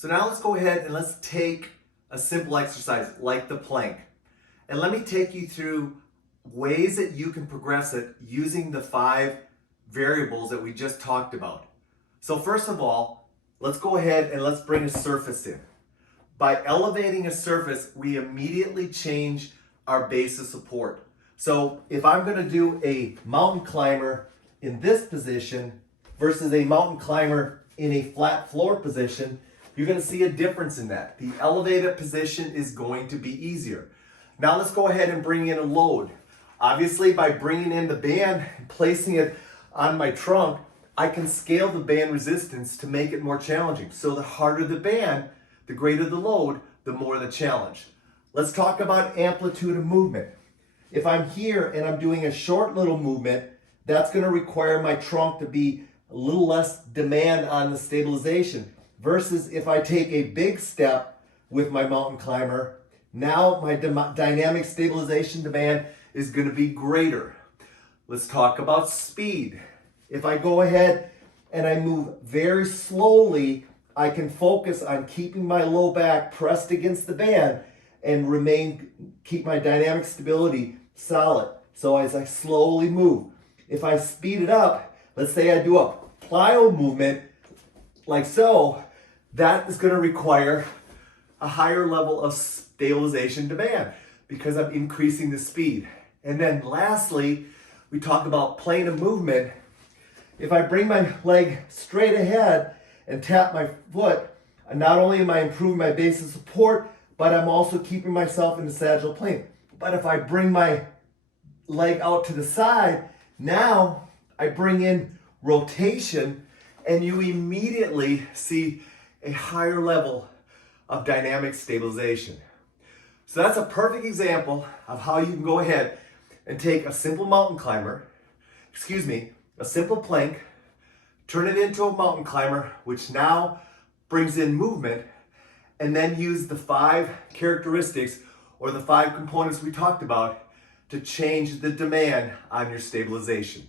So now let's go ahead and let's take a simple exercise like the plank. And let me take you through ways that you can progress it using the 5 variables that we just talked about. So first of all, let's go ahead and let's bring a surface in. By elevating a surface, we immediately change our base of support. So if I'm going to do a mountain climber in this position versus a mountain climber in a flat floor position, you're going to see a difference in that. The elevated position is going to be easier. Now let's go ahead and bring in a load. Obviously, by bringing in the band and placing it on my trunk, I can scale the band resistance to make it more challenging. So the harder the band, the greater the load, the more the challenge. Let's talk about amplitude of movement. If I'm here and I'm doing a short little movement, that's going to require my trunk to be a little less demand on the stabilization. Versus if I take a big step with my mountain climber, now my dynamic stabilization demand is going to be greater. Let's talk about speed. If I go ahead and I move very slowly, I can focus on keeping my low back pressed against the band and keep my dynamic stability solid. So as I slowly move, if I speed it up, let's say I do a plyo movement like so, that is going to require a higher level of stabilization demand because I'm increasing the speed. And then lastly, we talk about plane of movement. If I bring my leg straight ahead and tap my foot, not only am I improving my base of support, but I'm also keeping myself in the sagittal plane. But if I bring my leg out to the side, now I bring in rotation and you immediately see a higher level of dynamic stabilization. So that's a perfect example of how you can go ahead and take a simple a simple plank, turn it into a mountain climber, which now brings in movement, and then use the 5 characteristics or the 5 components we talked about to change the demand on your stabilization.